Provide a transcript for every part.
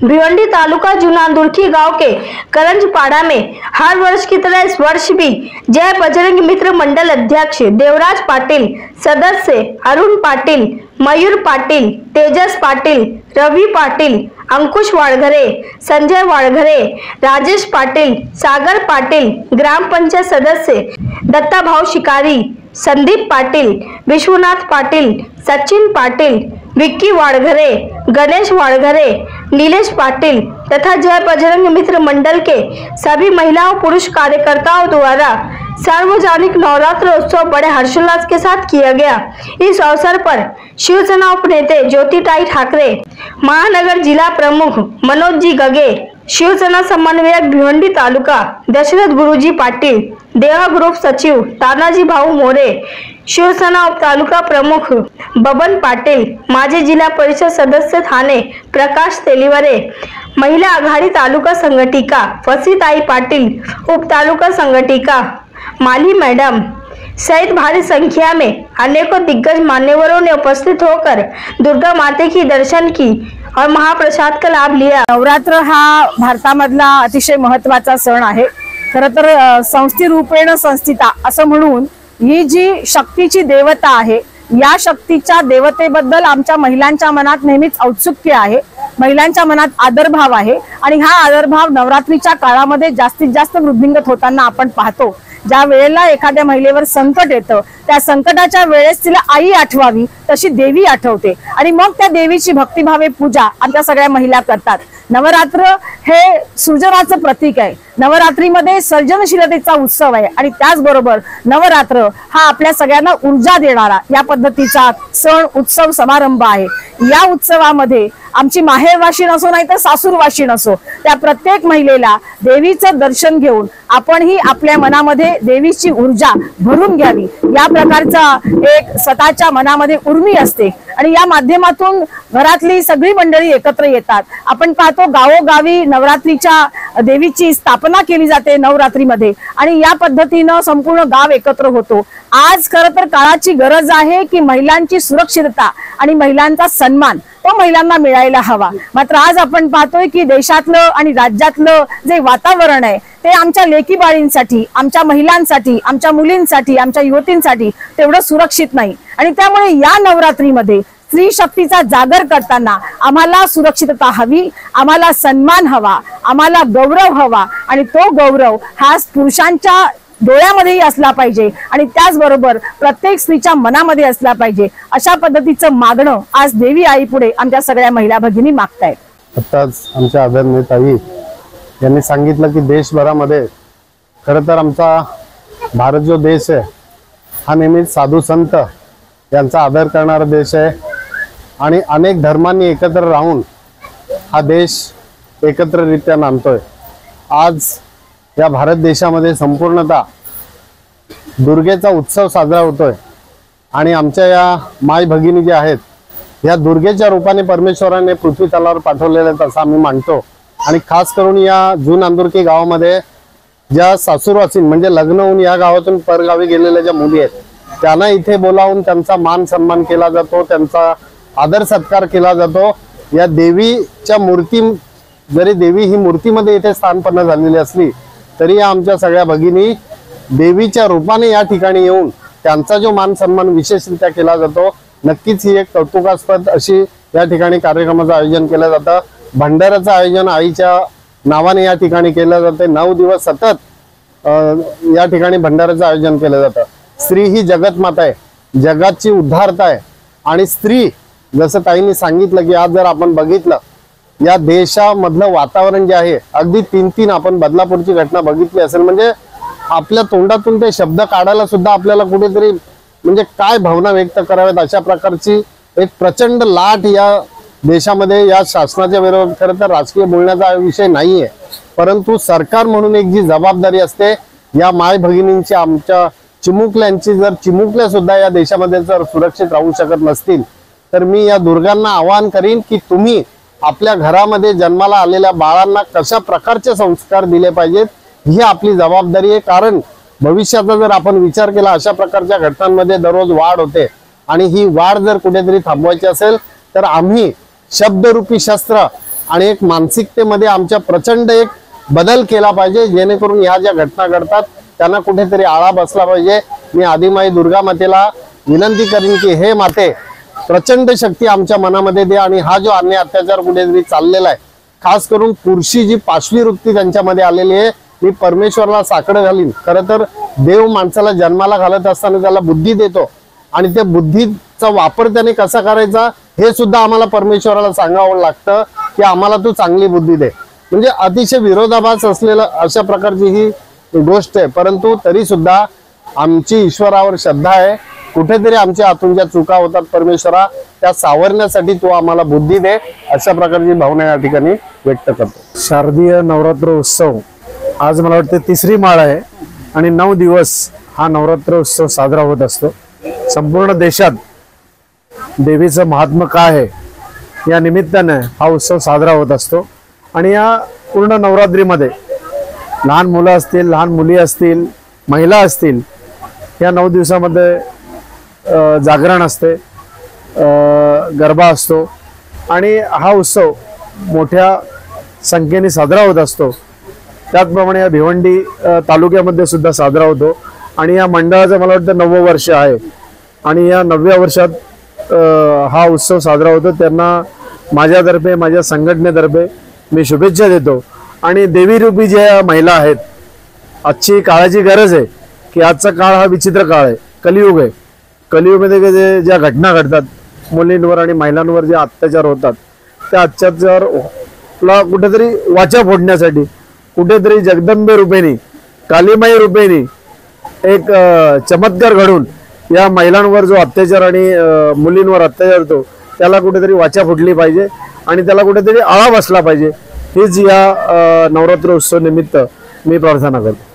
भिवंडी तालुका जुनांदुर्खी गांव के करंजपाड़ा में हर वर्ष की तरह इस वर्ष भी जय बजरंग मित्र मंडल अध्यक्ष देवराज पाटिल, सदस्य अरुण पाटिल, मयूर पाटिल, तेजस पाटिल, रवि पाटिल, अंकुश वाळघरे, संजय वाळघरे, राजेश पाटिल, सागर पाटिल, ग्राम पंचायत सदस्य दत्ताभाऊ शिकारी, संदीप पाटिल, विश्वनाथ पाटिल, सचिन पाटिल, विक्की वाळघरे, गणेश वाळघरे, नीलेश पाटिल तथा जय बजरंग मित्र मंडल के सभी महिला और पुरुष कार्यकर्ताओं द्वारा सार्वजनिक नवरात्र उत्सव बड़े हर्षोल्लास के साथ किया गया। इस अवसर पर शिवसेना उपनेते ज्योतिताई ठाकरे, महानगर जिला प्रमुख मनोज जी गगे, शिवसेना समन्वयक भिवंडी तालुका दशरथ गुरुजी पाटिल, देवा ग्रुप सचिव तानाजी भाऊ मोरे, शिवसेना उप तालुका प्रमुख बबन पाटिल, माजी जिला परिषद सदस्य थाने प्रकाश तेलीवरे, महिला आघाड़ी तालुका संगठिका वसीताई पाटिल, उप तालुका संगठिका माली मैडम सहित भारी संख्या में अनेकों दिग्गज मान्यवरों ने उपस्थित होकर दुर्गा माते की दर्शन की और महाप्रसाद का लाभ लिया। नवरात्र हा भारतामधला अतिशय महत्त्वाचा सण आहे। खरं तर संस्थी रूपेण संस्थिता असं म्हणून ही जी शक्तीची देवता आहे, या शक्तीच्या देवतेबद्दल आमच्या महिलांच्या मनात नेहमीच औत्सुक्य आहे, महिलांच्या मनात आदरभाव आहे आणि हा आदरभाव नवरात्रीच्या काळामध्ये जास्तीत जास्त वृद्धिंगत होताना आपण पाहतो। ज्या वेळेला एखाद्या महिलेवर संकट येतं, त्या संकटाच्या वेळेस तिला आई आठवावी तशी देवी आठवते आणि मग त्या देवीची भक्तिभावे पूजा आमच्या सगळ्या महिला करतात। नवरात्र हे सृजनाचं प्रतीक आहे, नवरात्रीमध्ये सर्जनशीलतेचा उत्सव आहे आणि त्याचबरोबर नवरात्र हा आपल्या सगळ्यांना ऊर्जा देणारा या पद्धतीचा सण उत्सव समारंभ आहे। या उत्सवामध्ये आमची माहेरवाशीण असो नाही तर सासूरवाशीण असो, त्या प्रत्येक महिलेला देवीचं दर्शन घेऊन आपणही आपल्या मनामध्ये देवीची ऊर्जा भरून घ्यावी, या प्रकारचा एक स्वतःच्या मनामध्ये उर्मी असते आणि या माध्यमातून घरातली सगळी मंडळी एकत्र येतात। आपण पाहतो गावोगावी नवरात्रीच्या देवीची स्थापना केली जाते नवरात्रीमध्ये आणि या पद्धतीनं संपूर्ण गाव एकत्र होतो। आज खरं तर काळाची गरज आहे की महिलांची सुरक्षितता आणि महिलांचा सन्मान तो महिलांना मिळायला हवा। मात्र आज आपण पाहतोय की देशातलं आणि राज्यातलं जे वातावरण आहे ते आमच्या लेकी बाळींसाठी, आमच्या महिलांसाठी, आमच्या मुलींसाठी, आमच्या युवतींसाठी तेवढं सुरक्षित नाही आणि त्यामुळे या नवरात्रीमध्ये स्त्री शक्तीचा जागर करताना आम्हाला सुरक्षितता हवी, आम्हाला सन्मान हवा, आम्हाला गौरव हवा आणि तो गौरव हा पुरुषांच्या डोळ्यामध्येही असला पाहिजे आणि त्याचबरोबर प्रत्येक स्त्रीच्या मनामध्ये असला पाहिजे। अशा पद्धतीचं मागणं आज देवी आई पुढे आमच्या सगळ्या महिला भगिनी मागतायत। आताच आमच्या आदरणीय ताई यांनी सांगितलं की देशभरामध्ये खरं तर आमचा भारत जो देश आहे हा नेहमीच साधू संत यांचा आदर करणारा देश आहे आणि अनेक धर्मांनी एकत्र राहून हा देश एकत्ररित्या नांदतोय। आज या भारत देशामध्ये संपूर्णतः दुर्गेचा उत्सव साजरा होतोय आणि आमच्या या माय भगिनी ज्या आहेत या दुर्गेच्या रूपाने परमेश्वराने पृथ्वी तलावर पाठवलेले आहेत असं आम्ही मानतो आणि खास करून या जुनांदुर्खी गावामध्ये ज्या सासूरवासीन म्हणजे लग्न होऊन या गावातून परगावी गेलेल्या ज्या मुली आहेत त्यांना इथे बोलावून त्यांचा मान सन्मान केला जातो, त्यांचा आदर सत्कार केला जातो। या देवीच्या मूर्ती जरी देवी ही मूर्तीमध्ये इथे स्थानपन्न झालेली असली तरी या आमच्या सगळ्या भगिनी देवीच्या रूपाने या ठिकाणी येऊन त्यांचा जो मान सन्मान विशेषरित्या केला जातो। नक्कीच ही एक कौतुकास्पद अशी या ठिकाणी कार्यक्रमाचं आयोजन केलं जातं। भंडाऱ्याचं आयोजन आईच्या नावाने या ठिकाणी केलं जाते। 9 दिवस सतत या ठिकाणी भंडाऱ्याचं आयोजन केलं जातं। स्त्री ही जगतमाता आहे, जगाची उद्धारता आहे आणि स्त्री जसं ताईंनी सांगितलं की आज जर आपण बघितलं या देशामधलं वातावरण जे आहे अगदी 3 आपण बदलापूरची घटना बघितली असेल म्हणजे आपल्या तोंडातून ते शब्द काढायला सुद्धा आपल्याला कुठेतरी म्हणजे काय भावना व्यक्त कराव्यात अशा प्रकारची एक प्रचंड लाट या देशामध्ये या शासनाच्या विरोधात खरं तर राजकीय बोलण्याचा विषय नाहीये, परंतु सरकार म्हणून एक जी जबाबदारी असते या माय भगिनींची आमच्या चिमुकल्यांची जर चिमुकल्या सुद्धा या देशामध्ये जर सुरक्षित राहू शकत नसतील तर मी या दुर्गांना आवाहन करीन की तुम्ही आपल्या घरामध्ये जन्माला आलेल्या बाळांना कशा प्रकारचे संस्कार दिले पाहिजेत ही आपली जबाबदारी आहे। कारण भविष्याचा जर आपण विचार केला अशा प्रकारच्या घटनांमध्ये दररोज वाढ होते आणि ही वाढ जर कुठेतरी थांबवायची असेल तर आम्ही शब्दरूपी शस्त्र आणि एक मानसिकतेमध्ये आमच्या प्रचंड एक बदल केला पाहिजे, जेणेकरून ह्या ज्या घटना घडतात त्यांना कुठेतरी आळा बसला पाहिजे। मी आदिमाई दुर्गा मातेला विनंती करीन की हे माते प्रचंड शक्ती आमच्या मनामध्ये दे आणि हा जो अन्याय अत्याचार कुठेतरी चाललेला आहे, खास करून पुरुषी जी पाशवी वृत्ती त्यांच्यामध्ये आलेली आहे, मी परमेश्वराला साकडं घालीन। खरं तर देव माणसाला जन्माला घालत असताना त्याला बुद्धी देतो आणि त्या बुद्धीचा वापर त्याने कसा करायचा हे सुद्धा आम्हाला परमेश्वराला सांगावं लागतं की आम्हाला तू चांगली बुद्धी दे। म्हणजे अतिशय विरोधाभास असलेलं अशा प्रकारची ही गोष्ट आहे, परंतु तरी सुद्धा आमची ईश्वरावर श्रद्धा आहे। कुठेतरी आमच्या हातून ज्या चुका होतात परमेश्वरा त्या सावरण्यासाठी तू आम्हाला बुद्धी दे, अशा प्रकारची भावना या ठिकाणी व्यक्त करतो। शारदीय नवरात्र उत्सव आज मला वाटतं तिसरी माळ आहे आणि 9 दिवस हा नवरात्र उत्सव साजरा होत असतो। संपूर्ण देशात देवीचं महात्म्य काय आहे या निमित्ताने हा उत्सव साजरा होत असतो आणि या पूर्ण नवरात्रीमध्ये लहान मुलं असतील, लहान मुली असतील, महिला असतील, या 9 दिवसामध्ये जागरण असते, गरबा असतो आणि हा उत्सव मोठ्या संख्येने साजरा होत असतो। त्याचप्रमाणे या भिवंडी तालुक्यामध्ये सुद्धा साजरा होतो आणि या मंडळाचं मला वाटतं 9वं वर्ष आहे आणि या 9व्या वर्षात हा उत्सव साजरा होतो। त्यांना माझ्यातर्फे, माझ्या संघटनेतर्फे मी शुभेच्छा देतो आणि देवीरूपी ज्या महिला आहेत, आजची काळाची गरज आहे की आजचा काळ हा विचित्र काळ आहे, कलियुग आहे। कलियुगमध्ये ज्या घटना घडतात, मुलींवर आणि महिलांवर जे अत्याचार होतात, त्या अत्याचाराला कुठेतरी वाचा फोडण्यासाठी कुठेतरी जगदंबे रूपेनी, कालीमाई रूपेनी एक चमत्कार घडून या महिलांवर जो अत्याचार आणि मुलींवर अत्याचार होतो त्याला कुठेतरी वाचा फुटली पाहिजे आणि त्याला कुठेतरी आळा बसला पाहिजे, हीच या नवरात्र उत्सव निमित्त मी प्रार्थना करतो।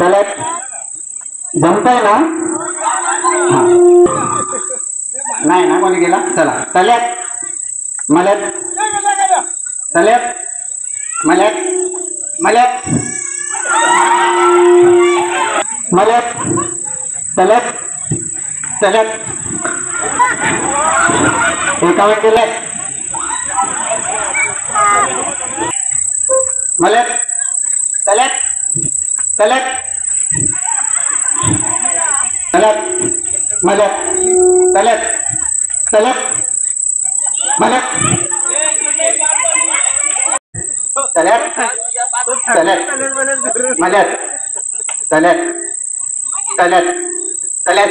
तलत जमतंय ना? नाही ना कोणी गेला? चला तल्यात मल्यात तल्यात मल्यात मल्यात मल्यात तल्यात तल्यात एकावर केल्यात मल्यात तल्यात तल्यात तल्यात मल्यात तल्यात तल्यात मल्यात तल्यात तल्यात मल्यात तल्यात तल्यात तल्यात